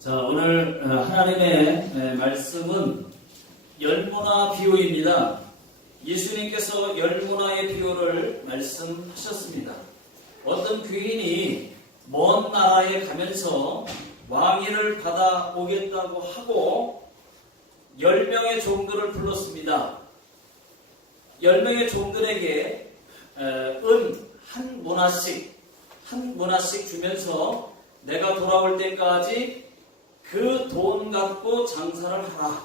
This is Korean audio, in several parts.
자, 오늘 하나님의 말씀은 열문화 비유입니다. 예수님께서 열문화의 비유를 말씀하셨습니다. 어떤 귀인이 먼 나라에 가면서 왕위를 받아오겠다고 하고 10명의 종들을 불렀습니다. 10명의 종들에게 은 한 문화씩 주면서 내가 돌아올 때까지 그 돈 갖고 장사를 하라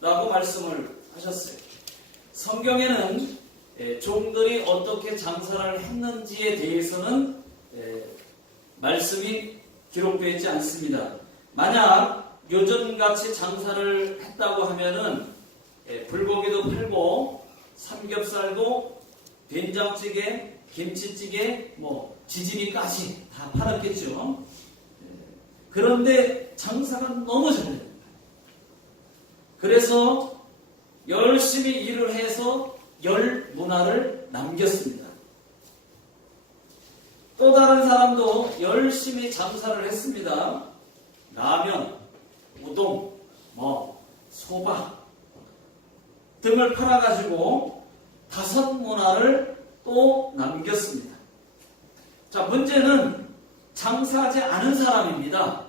라고 말씀을 하셨어요. 성경에는 종들이 어떻게 장사를 했는지에 대해서는 말씀이 기록되어 있지 않습니다. 만약 요즘같이 장사를 했다고 하면은 불고기도 팔고 삼겹살도 된장찌개, 김치찌개, 지짐이까지 다 팔았겠죠. 그런데 장사가 너무 잘해요. 그래서 열심히 일을 해서 열 문화를 남겼습니다. 또 다른 사람도 열심히 장사를 했습니다. 라면, 우동, 소바 등을 팔아가지고 5 문화를 또 남겼습니다. 자, 문제는 장사하지 않은 사람입니다.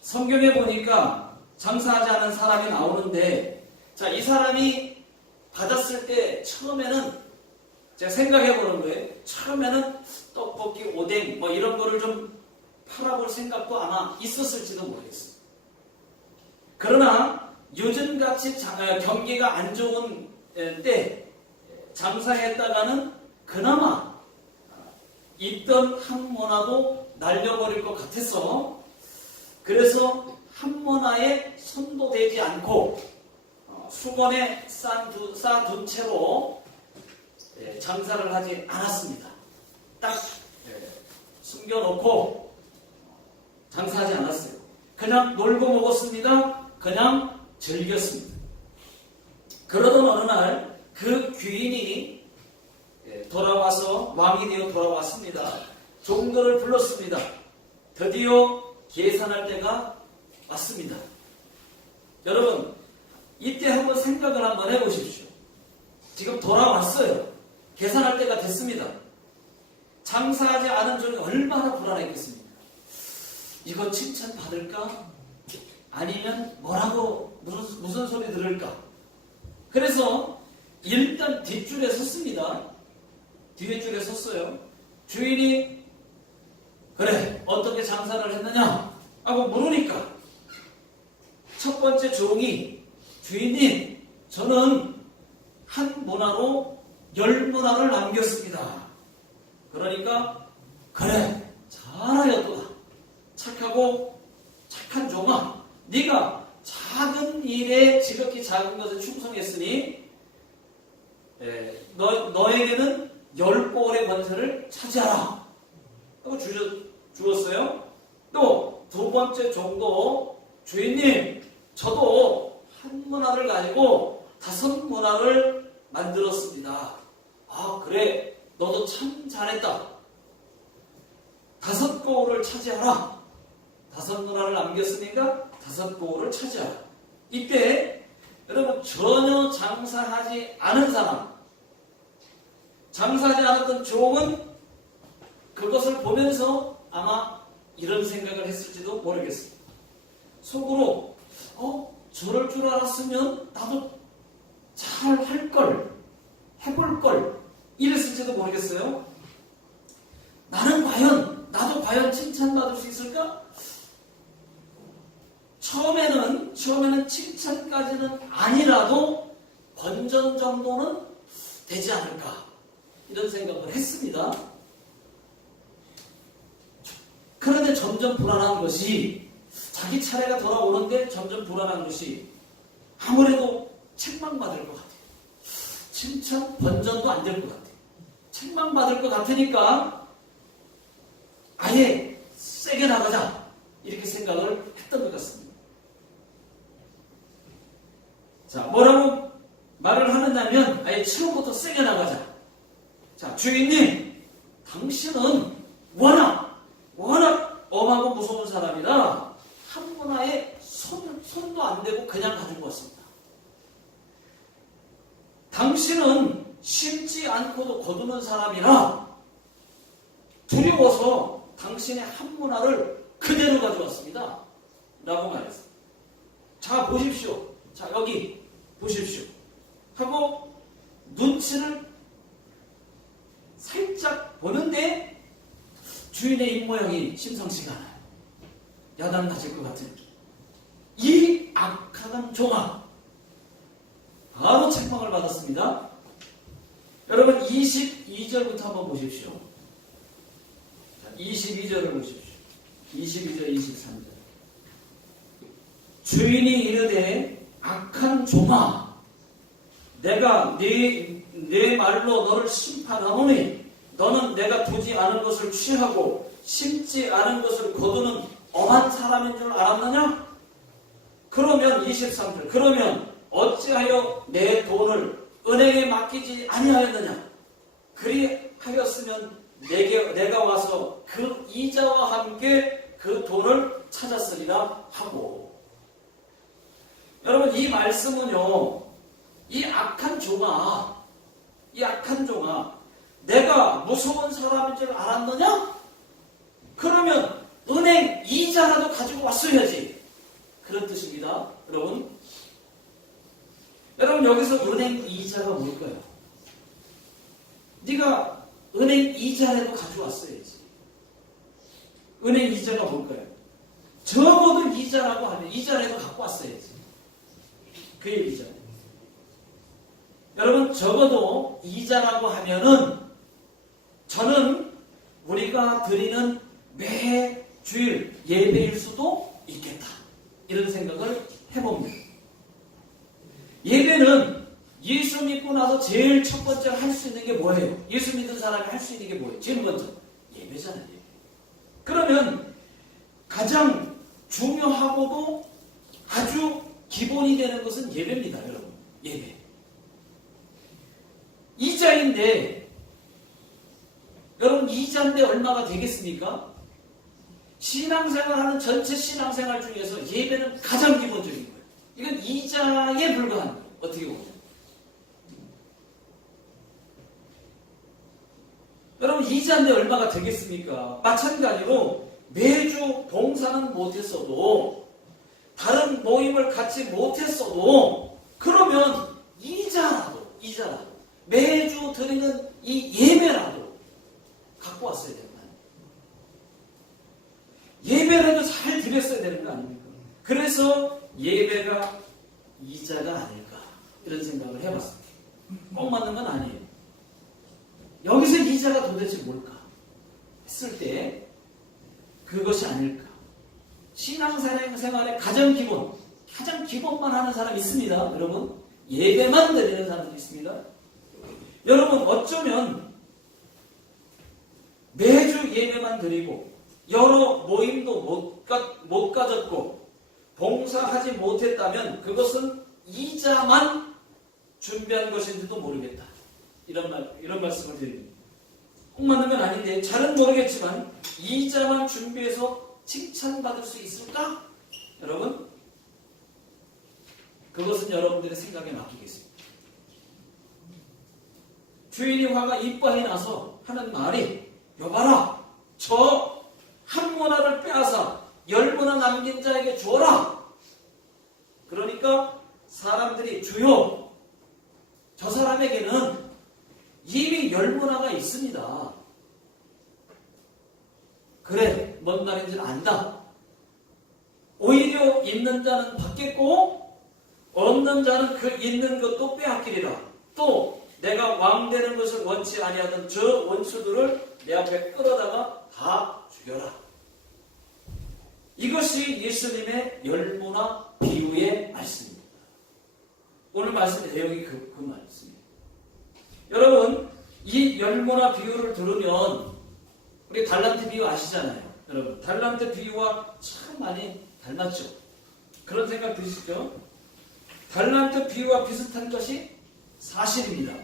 성경에 보니까 장사하지 않은 사람이 나오는데, 자, 이 사람이 받았을 때 처음에는 제가 생각해 보는 거예요. 처음에는 떡볶이, 오뎅 이런 거를 좀 팔아볼 생각도 아마 있었을지도 모르겠어요. 그러나 요즘같이 경기가 안 좋은 때 장사했다가는 그나마 있던 한 문화도 날려버릴 것 같아서, 그래서 한 문화에 손도 대지 않고 수건에 쌓아둔 채로 장사를 하지 않았습니다. 딱 숨겨놓고 장사하지 않았어요. 그냥 놀고 먹었습니다. 그냥 즐겼습니다. 그러던 어느 날 그 귀인이 돌아와서 왕이 되어 돌아왔습니다. 종들을 불렀습니다. 드디어 계산할 때가 왔습니다. 여러분, 이때 한번 생각을 한번 해보십시오. 지금 돌아왔어요. 계산할 때가 됐습니다. 장사하지 않은 종이 얼마나 불안했겠습니까? 이거 칭찬 받을까? 아니면 뭐라고 무슨 소리 들을까? 그래서 일단 뒷줄에 섰습니다. 뒤에 줄에 섰어요. 주인이 그래, 어떻게 장사를 했느냐 하고 물으니까 첫 번째 종이, 주인님, 저는 한 문화로 10 문화를 남겼습니다. 그러니까 그래, 잘하였도다. 착하고 착한 종아, 네가 작은 일에 지극히 작은 것에 충성했으니 너에게는 10골의 권세를 차지하라 하고 주었어요. 또 두 번째 종도, 주인님, 저도 한 문화를 가지고 5 문화를 만들었습니다. 아, 그래, 너도 참 잘했다. 5 골을 차지하라. 5 문화를 남겼으니까 5 골을 차지하라. 이때 여러분, 전혀 장사하지 않은 사람, 장사하지 않았던 종은 그것을 보면서 아마 이런 생각을 했을지도 모르겠습니다. 속으로 저럴 줄 알았으면 나도 잘 할걸, 해볼걸 이랬을지도 모르겠어요. 나도 과연 칭찬받을 수 있을까? 처음에는 칭찬까지는 아니라도 번전 정도는 되지 않을까, 이런 생각을 했습니다. 그런데 점점 불안한 것이, 자기 차례가 돌아오는데 점점 불안한 것이, 아무래도 책망받을 것 같아요. 칭찬 번전도 안 될 것 같아요. 책망받을 것 같으니까 아예 세게 나가자, 이렇게 생각을 했던 것 같습니다. 자, 뭐라고 말을 하느냐면 아예 처음부터 세게 나가자. 자, 주인님, 당신은 워낙 엄하고 무서운 사람이라 한 문화에 손도 안 대고 그냥 가지고 왔습니다. 당신은 심지 않고도 거두는 사람이라 두려워서 당신의 한 문화를 그대로 가져왔습니다. 라고 말했어요. 자, 보십시오. 자, 여기 보십시오. 하고 눈치를 살짝 보는데 주인의 입모양이 심상치가 않아요. 야단 맞을 것 같은 이 악한 종아, 바로 책망을 받았습니다. 여러분 22절부터 한번 보십시오. 22절을 보십시오. 22절 23절. 주인이 이르되 악한 종아, 내가 네 말로 너를 심판하노니 너는 내가 두지 않은 것을 취하고 심지 않은 것을 거두는 엄한 사람인 줄 알았느냐? 그러면 23절. 그러면 어찌하여 내 돈을 은행에 맡기지 아니하였느냐? 그리하였으면 내가 와서 그 이자와 함께 그 돈을 찾았으리라 하고. 여러분 이 말씀은요, 이 악한 종아, 내가 무서운 사람인 줄 알았느냐? 그러면 은행 이자라도 가지고 왔어야지. 그런 뜻입니다. 여러분 여기서 은행 이자가 뭘까요? 네가 은행 이자라도 가져왔어야지. 은행 이자가 뭘까요? 적어도 이자라고 하면 이자라도 갖고 왔어야지. 그 얘기잖아요. 여러분 적어도 이자라고 하면은 저는 우리가 드리는 매 주일 예배일 수도 있겠다. 이런 생각을 해봅니다. 예배는 예수 믿고 나서 제일 첫 번째 할 수 있는 게 뭐예요? 예수 믿는 사람이 할 수 있는 게 뭐예요? 제일 먼저 예배잖아요. 예배. 그러면 가장 중요하고도 아주 기본이 되는 것은 예배입니다. 여러분 예배. 이자인데 여러분 이자인데 얼마가 되겠습니까? 신앙생활하는 전체 신앙생활 중에서 예배는 가장 기본적인 거예요. 이건 이자에 불과한 거예요. 어떻게 보면. 여러분 이자인데 얼마가 되겠습니까? 마찬가지로 매주 봉사는 못했어도 다른 모임을 같이 못했어도 그러면 이자라도 매주 드리는 이 예배라도 갖고 왔어야 되는 거 아닙니까? 예배라도 잘 드렸어야 되는 거 아닙니까? 그래서 예배가 이자가 아닐까 이런 생각을 해봤습니다. 꼭 맞는 건 아니에요. 여기서 이자가 도대체 뭘까 했을 때 그것이 아닐까. 신앙생활의 가장 기본만 하는 사람이 있습니다. 여러분 예배만 드리는 사람도 있습니다. 여러분 어쩌면 매주 예배만 드리고 여러 모임도 못 가졌고 봉사하지 못했다면 그것은 이자만 준비한 것인지도 모르겠다. 이런 말씀을 드립니다. 꼭 맞는 건 아닌데 잘은 모르겠지만 이자만 준비해서 칭찬받을 수 있을까? 여러분 그것은 여러분들의 생각에 맡기겠습니다. 주인이 화가 이뻐해 나서 하는 말이 여봐라 저 한 문화를 빼앗아 10문화 남긴 자에게 줘라. 그러니까 사람들이 주요 저 사람에게는 이미 10문화가 있습니다. 그래 뭔 말인지 안다. 오히려 있는 자는 받겠고 없는 자는 그 있는 것도 빼앗기리라. 또 내가 왕 되는 것을 원치 아니하던 저 원수들을 내 앞에 끌어다가 다 죽여라. 이것이 예수님의 10문화 비유의 말씀입니다. 오늘 말씀의 내용이 그 말씀입니다. 여러분 이 10문화 비유를 들으면 우리 달란트 비유 아시잖아요. 여러분 달란트 비유와 참 많이 닮았죠. 그런 생각 드시죠? 달란트 비유와 비슷한 것이 사실입니다.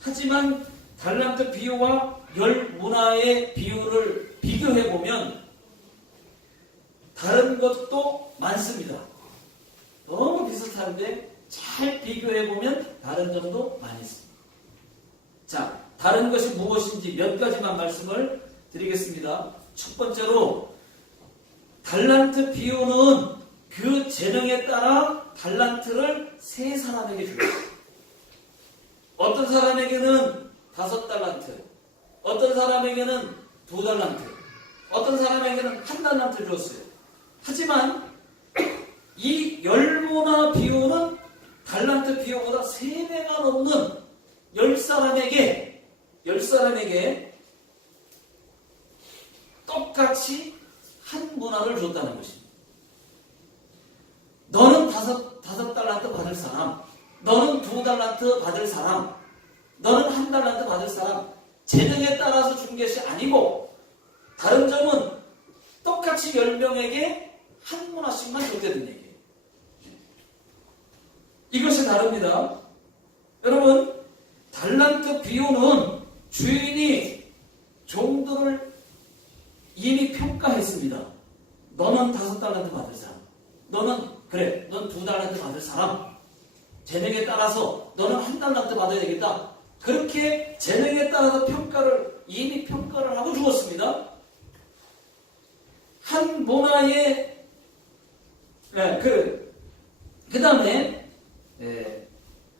하지만 달란트 비유와 10문화의 비유를 비교해보면 다른 것도 많습니다. 너무 비슷한데 잘 비교해보면 다른 점도 많이 있습니다. 자, 다른 것이 무엇인지 몇 가지만 말씀을 드리겠습니다. 첫 번째로 달란트 비유는 그 재능에 따라 달란트를 세 사람에게 줍니다. 어떤 사람에게는 5달란트, 어떤 사람에게는 2달란트, 어떤 사람에게는 1달란트 줬어요. 하지만 이 열모나 비유는 달란트 비유보다 3배가 넘는 10사람에게 똑같이 한 문화를 줬다는 것입니다. 너는 5달란트 받을 사람, 너는 2달란트 받을 사람, 너는 1달란트 받을 사람, 재능에 따라서 준 것이 아니고 다른 점은 똑같이 10명에게 한 문화씩만 줬다는 얘기예요. 이것이 다릅니다. 여러분, 달란트 비유는 주인이 종들을 이미 평가했습니다. 너는 5달란트 받을 사람, 넌 2달란트 받을 사람, 재능에 따라서 너는 1달란트 받아야 되겠다. 그렇게 재능에 따라서 이미 평가를 하고 주었습니다. 한 문화의 그 다음에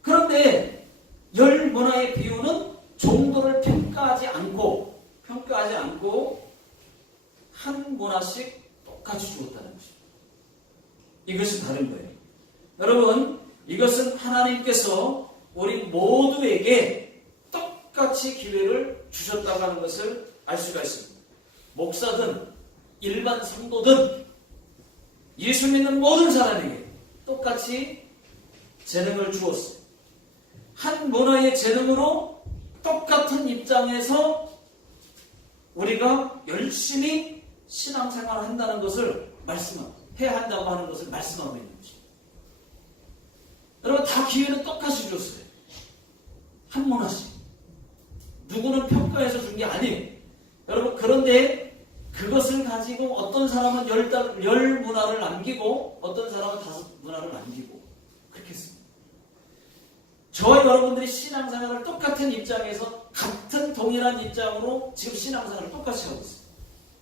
그런데 10문화의 비유는 종도를 평가하지 않고 한 문화씩 똑같이 주었다는 것입니다. 이것이 다른 거예요. 여러분, 이것은 하나님께서 우리 모두에게 똑같이 기회를 주셨다고 하는 것을 알 수가 있습니다. 목사든 일반 성도든 예수 믿는 모든 사람에게 똑같이 재능을 주었어요. 한 문화의 재능으로 똑같은 입장에서 우리가 열심히 신앙생활을 한다는 것을 해야 한다고 하는 것을 말씀하고 있는 것입니다. 여러분, 다 기회는 똑같이 줬어요. 한 문화씩. 누구는 평가해서 준 게 아니에요. 여러분, 그런데 그것을 가지고 어떤 사람은 10문화를 남기고 어떤 사람은 5문화를 남기고 그렇게 했습니다. 저와 여러분들이 신앙생활을 똑같은 입장에서 같은 동일한 입장으로 지금 신앙생활을 똑같이 하고 있어요.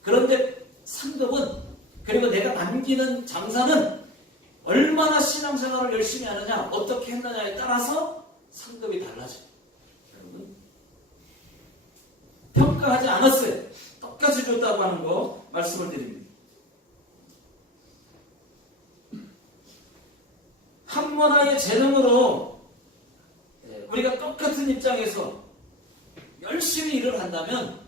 그런데 상급은, 그리고 내가 남기는 장사는 얼마나 신앙생활을 열심히 하느냐, 어떻게 했느냐에 따라서 상급이 달라져요. 여러분, 평가하지 않았어요. 똑같이 줬다고 하는 거 말씀을 드립니다. 한 문화의 재능으로 우리가 똑같은 입장에서 열심히 일을 한다면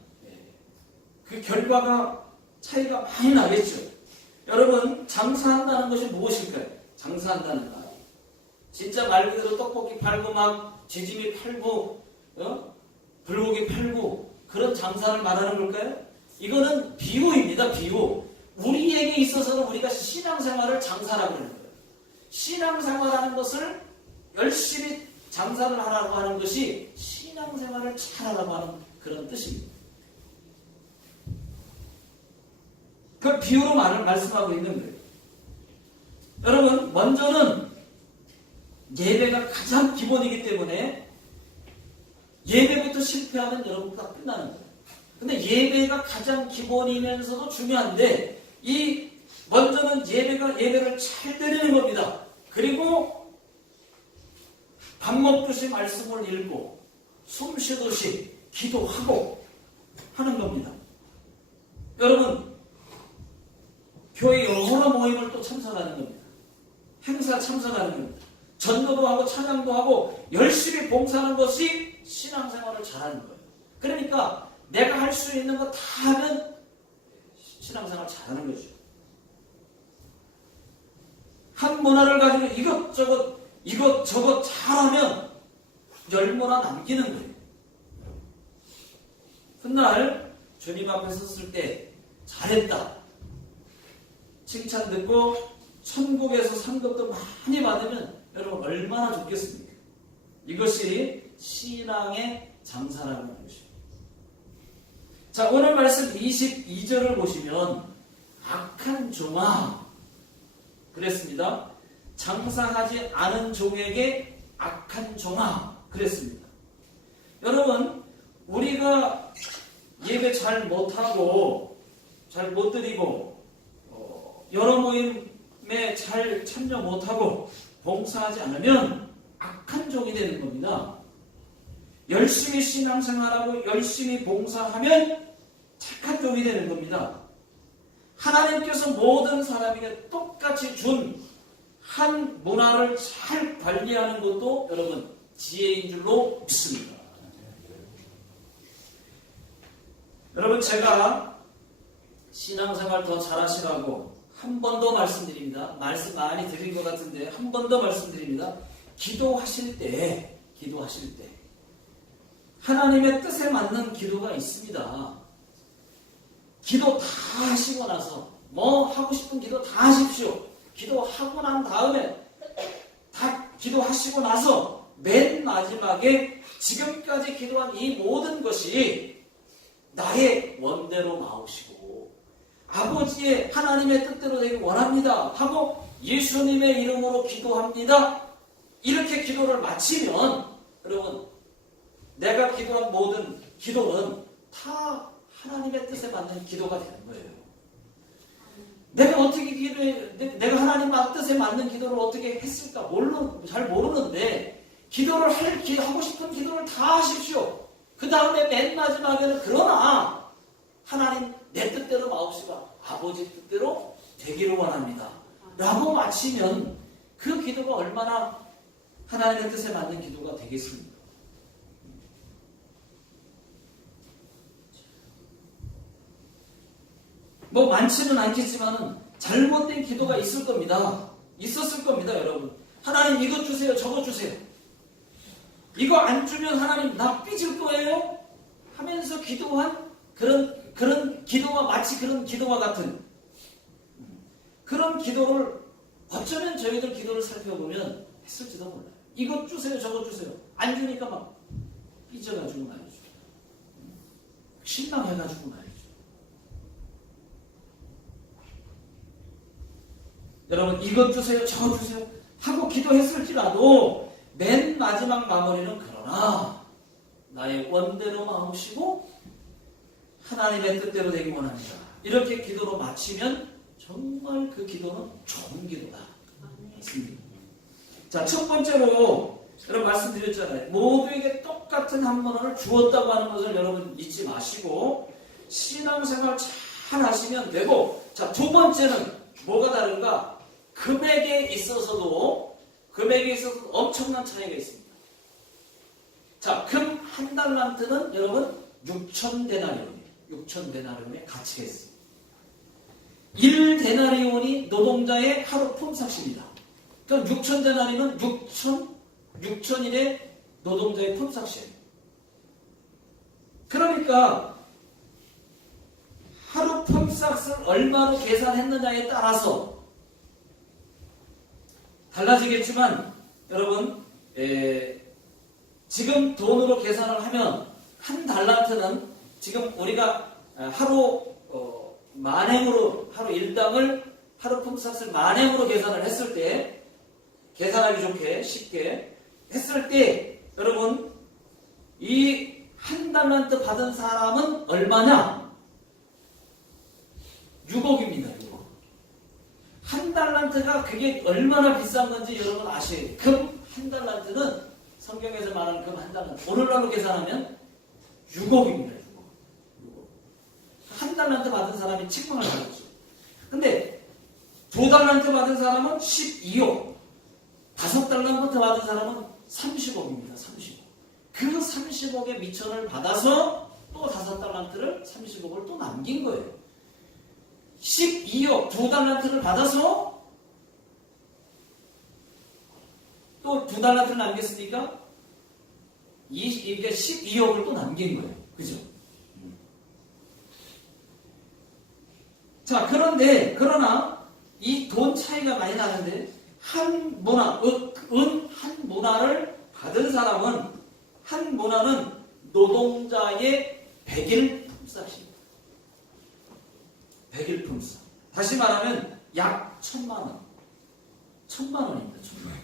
그 결과가 차이가 많이 나겠죠. 여러분, 장사한다는 것이 무엇일까요? 장사한다는 말. 진짜 말 그대로 떡볶이 팔고 막 지짐이 팔고 불고기 팔고 그런 장사를 말하는 걸까요? 이거는 비유입니다. 비유. 우리에게 있어서는 우리가 신앙생활을 장사라고 하는 거예요. 신앙생활하는 것을 열심히 장사를 하라고 하는 것이 신앙생활을 잘하라고 하는 그런 뜻입니다. 그 비유로 말씀하고 있는 거예요. 여러분, 먼저는 예배가 가장 기본이기 때문에 예배부터 실패하면 여러분 다 끝나는 거예요. 근데 예배가 가장 기본이면서도 중요한데 먼저는 예배를 잘 드리는 겁니다. 그리고 밥 먹듯이 말씀을 읽고 숨 쉬듯이 기도하고 하는 겁니다. 여러분, 교회 여러 모임을 또 참석하는 겁니다. 행사 참석하는 겁니다. 전도도 하고 찬양도 하고 열심히 봉사하는 것이 신앙생활을 잘하는 거예요. 그러니까 내가 할 수 있는 거 다 하면 신앙생활 잘하는 거죠. 한 문화를 가지고 이것저것 잘하면 10문화 남기는 거예요. 훗날 주님 앞에 섰을 때 잘했다, 칭찬 듣고 천국에서 상급도 많이 받으면 여러분 얼마나 좋겠습니까? 이것이 신앙의 장사라는 것입니다. 자, 오늘 말씀 22절을 보시면 악한 종아 그랬습니다. 장사하지 않은 종에게 악한 종아 그랬습니다. 여러분 우리가 예배 잘 못하고 잘 못 드리고 여러 모임에 잘 참여 못하고 봉사하지 않으면 악한 종이 되는 겁니다. 열심히 신앙생활하고 열심히 봉사하면 착한 종이 되는 겁니다. 하나님께서 모든 사람에게 똑같이 준 한 문화를 잘 관리하는 것도 여러분 지혜인 줄로 믿습니다. 여러분 제가 신앙생활 더 잘하시라고 한 번 더 말씀드립니다. 말씀 많이 드린 것 같은데 한 번 더 말씀드립니다. 기도하실 때 하나님의 뜻에 맞는 기도가 있습니다. 기도 다 하시고 나서 뭐 하고 싶은 기도 다 하십시오. 기도하고 난 다음에 다 기도하시고 나서 맨 마지막에 지금까지 기도한 이 모든 것이 나의 원대로 나오시고 아버지의 하나님의 뜻대로 되길 원합니다 하고 예수님의 이름으로 기도합니다. 이렇게 기도를 마치면 여러분 내가 기도한 모든 기도는 다 하나님의 뜻에 맞는 기도가 되는 거예요. 내가 어떻게 기도해, 내가 하나님 뜻에 맞는 기도를 어떻게 했을까 잘 모르는데 기도를 하고 싶은 기도를 다 하십시오. 그 다음에 맨 마지막에는 그러나 하나님 내 뜻대로 마옵시고 아버지 뜻대로 되기를 원합니다 라고 마치면 그 기도가 얼마나 하나님의 뜻에 맞는 기도가 되겠습니까? 뭐 많지는 않겠지만은 잘못된 기도가 있을 겁니다. 있었을 겁니다, 여러분. 하나님 이것 주세요, 저것 주세요. 이거 안 주면 하나님 나 삐질 거예요? 하면서 기도한 그런 기도와 마치 그런 기도와 같은 그런 기도를 어쩌면 저희들 기도를 살펴보면 했을지도 몰라요. 이것 주세요, 저것 주세요. 안 주니까 막 삐져가지고 말이죠. 실망해가지고 말이죠. 여러분 이것 주세요 저것 주세요 하고 기도했을지라도 맨 마지막 마무리는 그러나 나의 원대로 마음시고 하나님의 뜻대로 되기 원합니다. 이렇게 기도로 마치면 정말 그 기도는 좋은 기도다. 맞습니다. 자, 첫 번째로 여러분 말씀드렸잖아요. 모두에게 똑같은 한 문화를 주었다고 하는 것을 여러분 잊지 마시고 신앙생활 잘 하시면 되고, 자, 두 번째는 뭐가 다른가? 금액에 있어서도 엄청난 차이가 있습니다. 자, 금 한 달란트는 여러분 6,000데나리온이에요. 6,000데나리온의 가치가 있습니다. 1데나리온이 노동자의 하루 품삯입니다. 그러니까 6,000데나리온은 6,000일의 노동자의 품삯이에요. 그러니까 하루 품삯을 얼마로 계산했느냐에 따라서 달라지겠지만 여러분 지금 돈으로 계산을 하면 한 달란트는 지금 우리가 하루 만행으로 하루 일당을 하루 품삯을 만행으로 계산을 했을 때 계산하기 좋게 쉽게 했을 때 여러분 이 한 달란트 받은 사람은 얼마냐? 6억입니다. 6억. 한 달란트가 그게 얼마나 비싼 건지 여러분 아시죠? 금 한 달란트는 성경에서 말하는 금 한 달란트 오늘날로 계산하면 6억입니다. 6억. 한 달란트 받은 사람이 책망을 받았죠. 근데 2달란트 받은 사람은 12억, 5달란트 받은 사람은 30억입니다. 30억. 그 30억의 미천을 받아서 또 5달란트를 30억을 또 남긴 거예요. 12억 2달란트를 받아서 또 2달란트를 남겼으니까 이게 12억을 또 남긴 거예요. 그죠? 자, 그러나 이 돈 차이가 많이 나는데 한 문화, 한 문화를 받은 사람은 한 문화는 노동자의 100일 품삯입니다. 100일 품삯. 다시 말하면 약 1,000만 원. 1,000만 원입니다. 1,000만 원.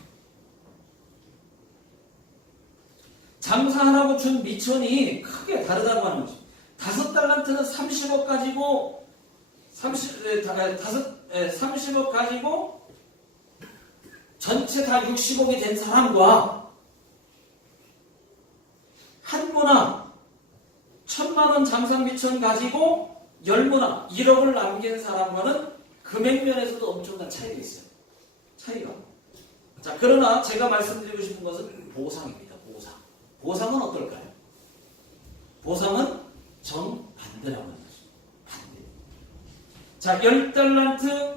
장사하라고 준 미천이 크게 다르다고 하는 거죠. 5달란트는 30억 가지고 30억 가지고 전체 다 60억이 된 사람과 한 문화 1,000만 원 장상 미천 가지고 10문화 1억을 남긴 사람과는 금액 면에서도 엄청난 차이가 있어요. 차이가. 자, 그러나 제가 말씀드리고 싶은 것은 보상입니다. 보상. 보상은 어떨까요? 보상은 정반대라고 하는 거죠. 반대. 자, 10달란트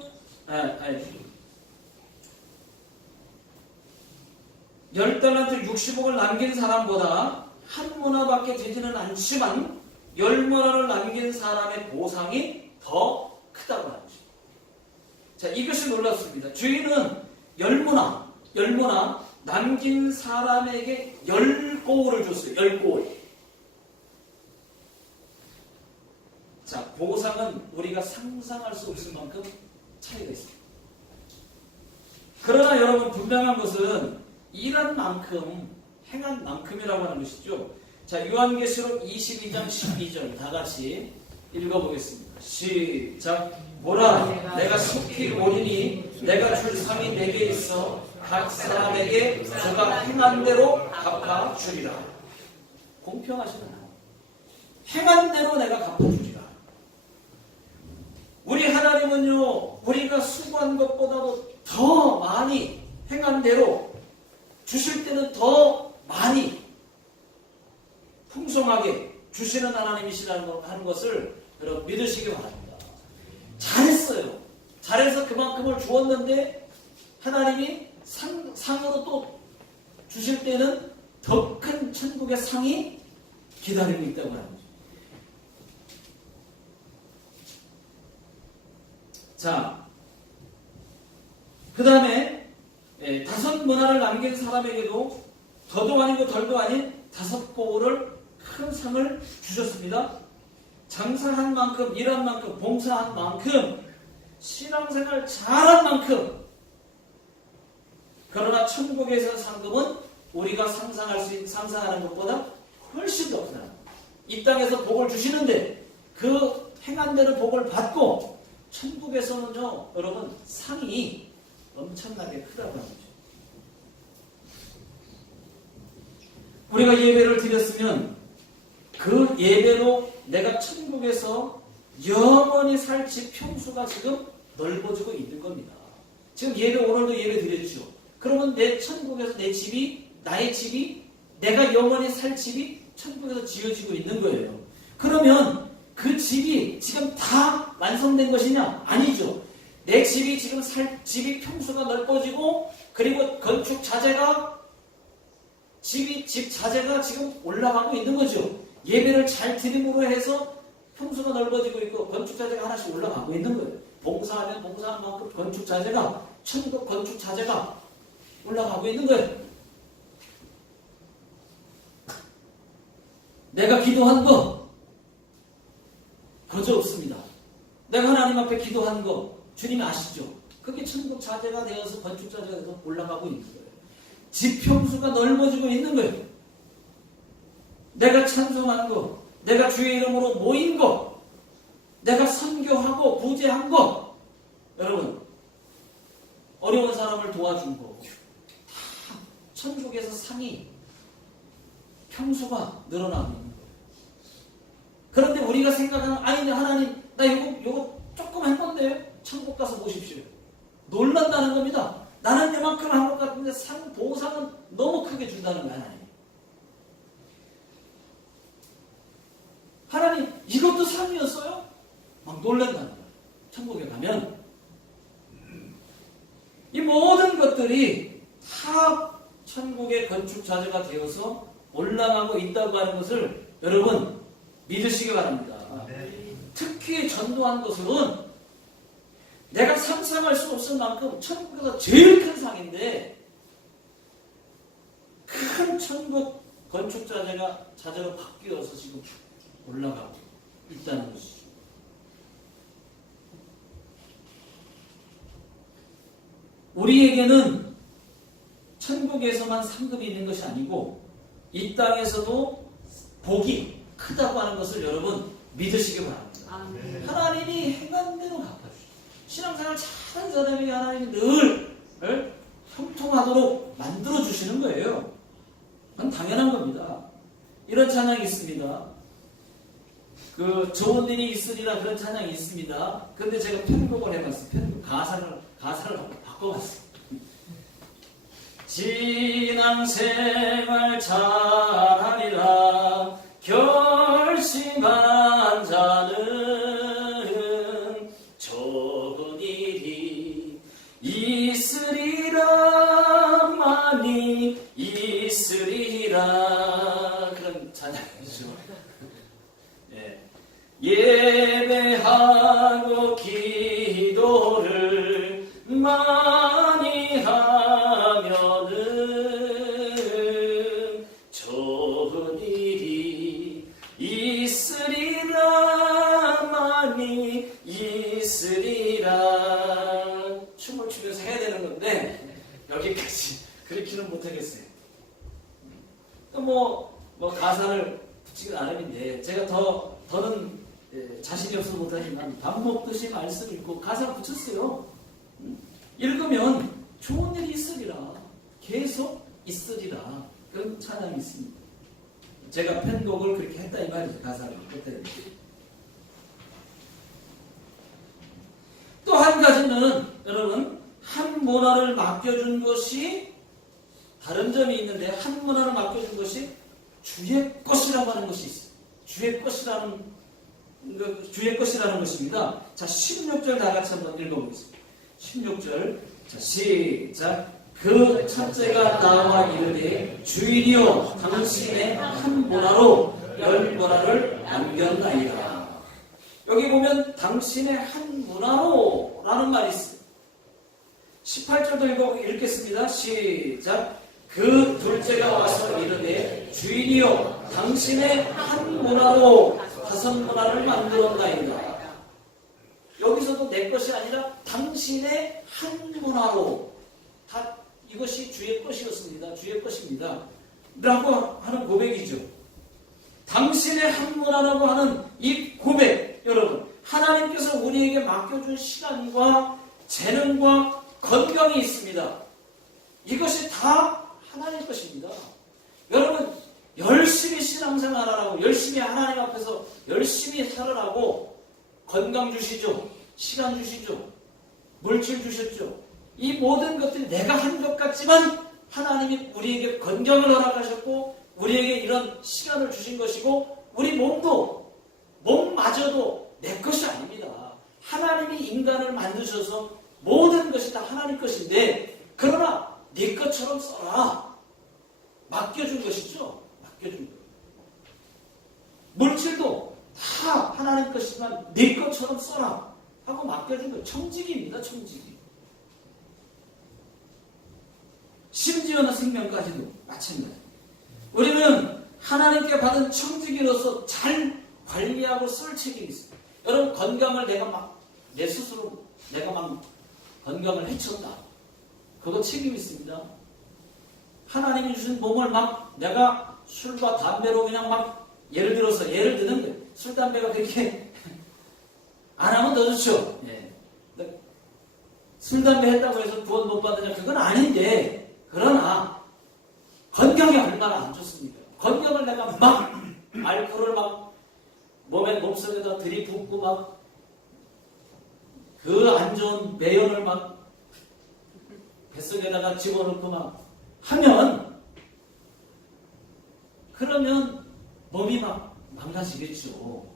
10달란트 60억을 남긴 사람보다 한 문화밖에 되지는 않지만 10문화를 남긴 사람의 보상이 더 크다고 하는 거죠. 자, 이것이 놀랍습니다. 주인은 10문화 남긴 사람에게 10고울을 줬어요. 10고울. 자, 보상은 우리가 상상할 수 없을 만큼 차이가 있습니다. 그러나 여러분 분명한 것은 일한 만큼 행한 만큼이라고 하는 것이죠. 자, 요한계시록 22장 12절 다 같이 읽어보겠습니다. 시작. 보라, 내가 속히 오리니 내가 줄 상이 내게 있어 각 사람에게 그가 행한 대로 갚아주리라. 공평하시다. 행한 대로 내가 갚아주리라. 우리 하나님은요, 우리가 수고한 것보다도 더 많이 행한 대로 주실 때는 더 많이 풍성하게 주시는 하나님이시라는 것을 여러분 믿으시기 바랍니다. 잘했어요. 잘해서 그만큼을 주었는데 하나님이 상으로 또 주실 때는 더 큰 천국의 상이 기다리고 있다고 하는 거죠. 자, 그 다음에 5문화를 남긴 사람에게도 더도 아니고 덜도 아닌 5고울을 큰 상을 주셨습니다. 장사한 만큼, 일한 만큼, 봉사한 만큼, 신앙생활 잘한 만큼. 그러나 천국에서 상금은 우리가 상상하는 것보다 훨씬 더 크다. 이 땅에서 복을 주시는데 그 행한 대로 복을 받고 천국에서는요, 여러분 상이 엄청나게 크다고 하는 거죠. 우리가 예배를 드렸으면 그 예배로 내가 천국에서 영원히 살 집 평수가 지금 넓어지고 있는 겁니다. 지금 예배 오늘도 예배 드렸죠. 그러면 내 천국에서 내 집이 나의 집이 내가 영원히 살 집이 천국에서 지어지고 있는 거예요. 그러면 그 집이 지금 다 완성된 것이냐? 아니죠. 내 집이 지금 살 집이 평수가 넓어지고 그리고 건축 자재가 집 자재가 지금 올라가고 있는 거죠. 예배를 잘 드림으로 해서 평수가 넓어지고 있고 건축 자재가 하나씩 올라가고 있는 거예요. 봉사하면 봉사한 만큼 건축 자재가 천국 건축 자재가 올라가고 있는 거예요. 내가 기도한 거 거저 없습니다. 내가 하나님 앞에 기도한 거 주님이 아시죠? 그게 천국 자재가 되어서 건축 자재가 되어서 올라가고 있는 거예요. 집 평수가 넓어지고 있는 거예요. 내가 찬송한 거, 내가 주의 이름으로 모인 거, 내가 선교하고 구제한 거, 여러분 어려운 사람을 도와준 거, 다 천국에서 상이 평수가 늘어나고 있는 거예요. 그런데 우리가 생각하는 아니 하나님 나 이거 조금 한 건데 천국 가서 보십시오. 놀란다는 겁니다. 나는 이만큼 한 것 같은데 보상은 너무 크게 준다는 거야. 하나님 이것도 상이었어요? 막 놀란다는 거야. 천국에 가면 이 모든 것들이 다 천국의 건축 자재가 되어서 올라가고 있다고 하는 것을 여러분 믿으시기 바랍니다. 특히 전도한 것은 내가 상상할 수 없을 만큼 천국에서 제일 큰 상인데 큰 천국 건축 자재로 바뀌어서 지금 올라가고 있다는 것이죠. 우리에게는 천국에서만 상급이 있는 것이 아니고 이 땅에서도 복이 크다고 하는 것을 여러분 믿으시기 바랍니다. 하나님이 행한 대로 갚아주시죠. 신앙생활 잘하는 사람에게 하나님이 늘 형통하도록 만들어주시는 거예요. 그건 당연한 겁니다. 이런 찬양이 있습니다. 그 좋은 일이 있으리라 그런 찬양이 있습니다. 근데 제가 편곡을 해봤어요. 편곡 가사를 바꿔봤어요. 신앙생활 잘하리라 결심한 자는 좋은 일이 있으리라 많이 있으리라 그런 찬양이죠. 예배하고 기도를 많이 하면은 좋은 일이 있으리라 많이 있으리라. 춤을 추면서 해야 되는 건데 여기까지 그렇게는 못하겠어요. 뭐 가사를 붙이기 나름인데 제가 더는 자신이 없어서 못하지만 밥 먹듯이 말씀 읽고 가사 붙였어요. 읽으면 좋은 일이 있으리라 계속 있으리라 그런 찬양이 있습니다. 제가 편곡을 그렇게 했다 이 말이죠. 가사를 또 한 가지는 여러분 한 문화를 맡겨준 것이 다른 점이 있는데 한 문화를 맡겨준 것이 주의 것이라고 하는 것이 있어요. 주의 것이라는 것입니다. 자, 16절 다 같이 한번 읽어보겠습니다. 16절. 자, 시작. 그 첫째가 나와 이르되 주인이여 당신의 한 문화로 열 문화를 남겼나이다. 여기 보면 당신의 한 문화로 라는 말이 있어요. 18절도 읽겠습니다. 시작. 그 둘째가 와서 이르되 주인이여 당신의 한 문화로 다섯 문화를 만들었나이다. 여기서도 내 것이 아니라 당신의 한 문화로 다 이것이 주의 것이었습니다. 주의 것입니다. 라고 하는 고백이죠. 당신의 한 문화라고 하는 이 고백, 여러분 하나님께서 우리에게 맡겨준 시간과 재능과 건강이 있습니다. 이것이 다 하나님 것입니다. 여러분 열심히 신앙생활하라고 열심히 하나님 앞에서 열심히 살으라고 건강 주시죠. 시간 주시죠. 물질 주셨죠. 이 모든 것들이 내가 한 것 같지만 하나님이 우리에게 건강을 허락하셨고 우리에게 이런 시간을 주신 것이고 우리 몸마저도 내 것이 아닙니다. 하나님이 인간을 만드셔서 모든 것이 다 하나님 것인데 그러나 네 것처럼 써라. 맡겨준 것이죠. 맡겨준 것. 물질도 다 하나님 것이지만 네 것처럼 써라 하고 맡겨준 것. 청지기입니다. 청지기. 심지어는 생명까지도 마찬가지. 우리는 하나님께 받은 청지기로서 잘 관리하고 쓸 책임이 있습니다. 여러분 건강을 내 스스로 건강을 해쳤다. 그거 책임이 있습니다. 하나님이 주신 몸을 내가 술과 담배로 그냥 예를 드는 거예요. 술, 담배가 그렇게 안 하면 더 좋죠. 예. 술, 담배 했다고 해서 구원 못 받느냐? 그건 아닌데, 그러나, 건강이 얼마나 안 좋습니까? 건강을 내가 알코올을 몸속에다 들이붓고 그 안 좋은 매연을 뱃속에다가 집어넣고 하면, 그러면 몸이 망가지겠죠.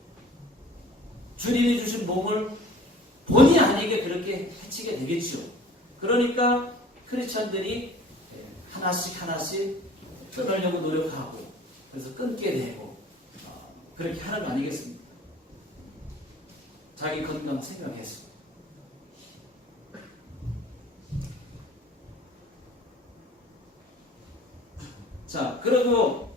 주님이 주신 몸을 본의 아니게 그렇게 해치게 되겠죠. 그러니까 크리스찬들이 하나씩 끊으려고 노력하고 그래서 끊게 되고 그렇게 하는 거 아니겠습니까? 자기 건강 생각해서. 자, 그리고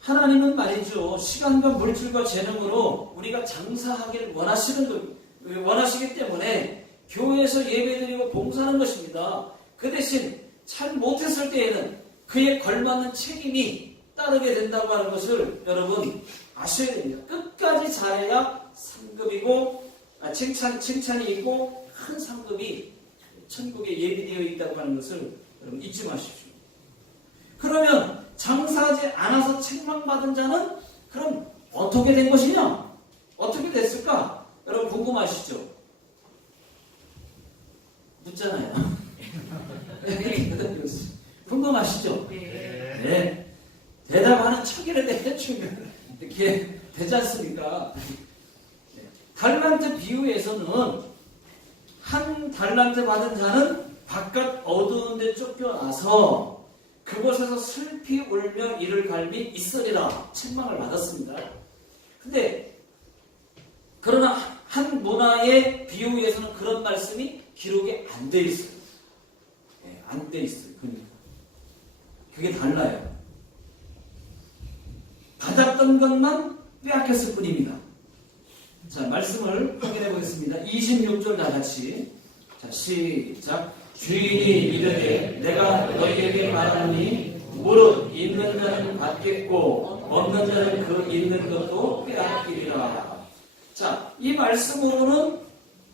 하나님은 말이죠. 시간과 물질과 재능으로 우리가 장사하기를 원하시기 때문에 교회에서 예배드리고 봉사하는 것입니다. 그 대신 잘 못했을 때에는 그에 걸맞는 책임이 따르게 된다고 하는 것을 여러분 아셔야 됩니다. 끝까지 잘해야 상급이고 칭찬이 있고 큰 상급이 천국에 예비되어 있다고 하는 것을 여러분 잊지 마십시오. 그러면 장사하지 않아서 책망받은 자는 그럼 어떻게 된 것이냐? 어떻게 됐을까? 여러분 궁금하시죠? 묻잖아요. 궁금하시죠? 네. 대답하는 척이라도 해주면 이렇게 되지 않습니까? 달란트 비유에서는 한 달란트 받은 자는 바깥 어두운 데 쫓겨나서 그곳에서 슬피 울며 이를 갈미 있으리라 책망을 받았습니다. 근데 그러나 한 문화의 비유에서는 그런 말씀이 기록이 안 돼 있어요. 안 돼 있어요. 그러니까 그게 달라요. 받았던 것만 빼앗겼을 뿐입니다. 자, 말씀을 확인해 보겠습니다. 26절 다 같이. 자, 시작. 주인이 이르되 내가 너희에게 말하노니 무릇 있는 자는 받겠고 없는 자는 그 있는 것도 빼앗기리라. 자, 이 말씀으로는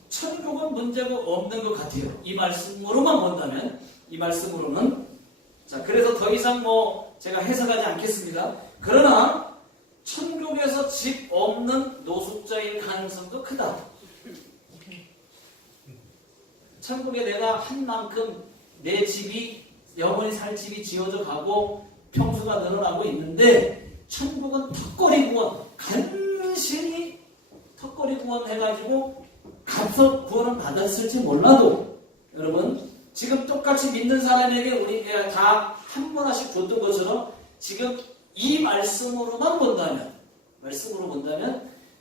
천국은 문제가 없는 것 같아요. 이 말씀으로만 본다면, 이 말씀으로는. 자, 그래서 더 이상 제가 해석하지 않겠습니다. 그러나 천국에서 집 없는 노숙자일 가능성도 크다. 천국에 내가 한 만큼 내 집이 영원히 살 집이 지어져 가고 평수가 늘어나고 있는데 천국은 턱걸이 구원, 간신히 턱걸이 구원 해가지고 값서 구원을 받았을지 몰라도 여러분 지금 똑같이 믿는 사람에게 우리 다 한 번 하씩 줬던 것처럼 지금 이 말씀으로 본다면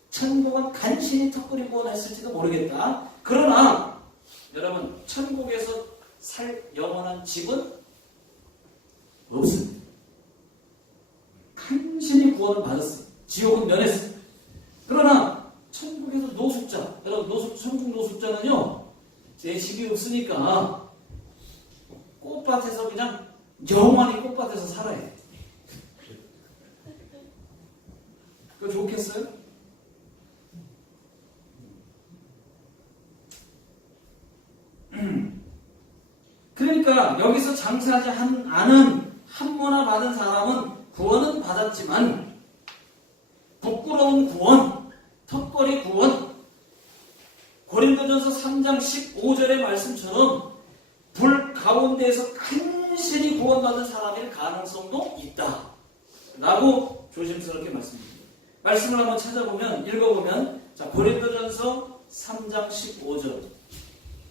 천국은 간신히 턱걸이 구원했을지도 모르겠다. 그러나 여러분 천국에서 살 영원한 집은 없습니다. 간신히 구원을 받았어요. 지옥은 면했어요. 그러나 천국에서 노숙자, 여러분 천국 노숙자는요 제 집이 없으니까 꽃밭에서 그냥 영원히 꽃밭에서 살아야 돼. 그거 좋겠어요? 그러니까 여기서 장사하지 않은 한모나 받은 사람은 구원은 받았지만 부끄러운 구원, 턱걸이 구원, 고린도전서 3장 15절의 말씀처럼 불 가운데에서 간신히 구원받은 사람일 가능성도 있다 라고 조심스럽게 말씀드립니다. 말씀을 한번 찾아보면, 읽어보면, 자, 고린도전서 3장 15절.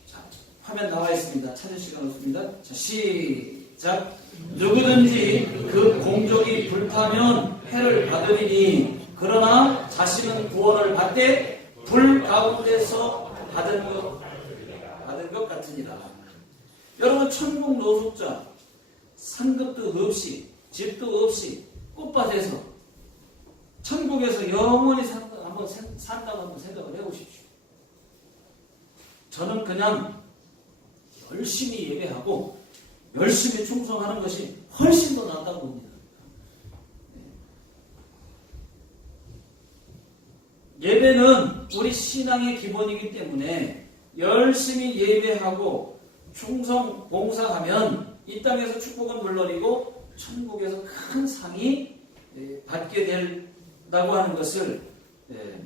자, 화면 나와 있습니다. 찾을 시간 없습니다. 자, 시작. 누구든지 그 공적이 불타면 해를 받으리니, 그러나 자신은 구원을 받되 불 가운데서 받은 것 같으니라. 여러분, 천국 노숙자, 상급도 없이, 집도 없이, 꽃밭에서, 천국에서 영원히 산다고 한번 생각을 해보십시오. 저는 그냥 열심히 예배하고 열심히 충성하는 것이 훨씬 더 낫다고 봅니다. 예배는 우리 신앙의 기본이기 때문에 열심히 예배하고 충성 봉사하면 이 땅에서 축복은 물론이고 천국에서 큰 상이 받게 된다고 하는 것을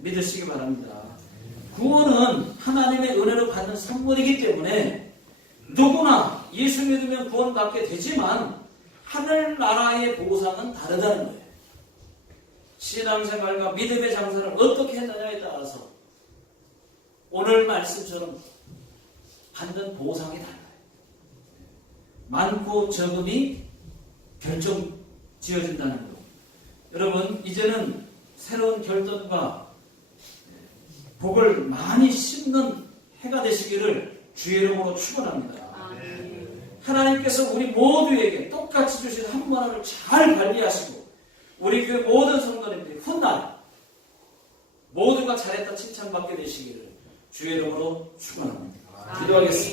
믿으시기 바랍니다. 구원은 하나님의 은혜로 받는 선물이기 때문에 누구나 예수 믿으면 구원받게 되지만 하늘나라의 보상은 다르다는 거예요. 신앙생활과 믿음의 장사를 어떻게 했느냐에 따라서 오늘 말씀처럼 받는 보상이 달라요. 많고 적음이 결정 지어진다는 것. 여러분, 이제는 새로운 결단과 복을 많이 심는 해가 되시기를 주의 이름으로 축원합니다. 하나님께서 우리 모두에게 똑같이 주신 한 문화를 잘 관리하시고 우리 교회 모든 성도님들이 훗날 모두가 잘했다 칭찬받게 되시기를 주의 이름으로 축원합니다. 기도하겠습니다.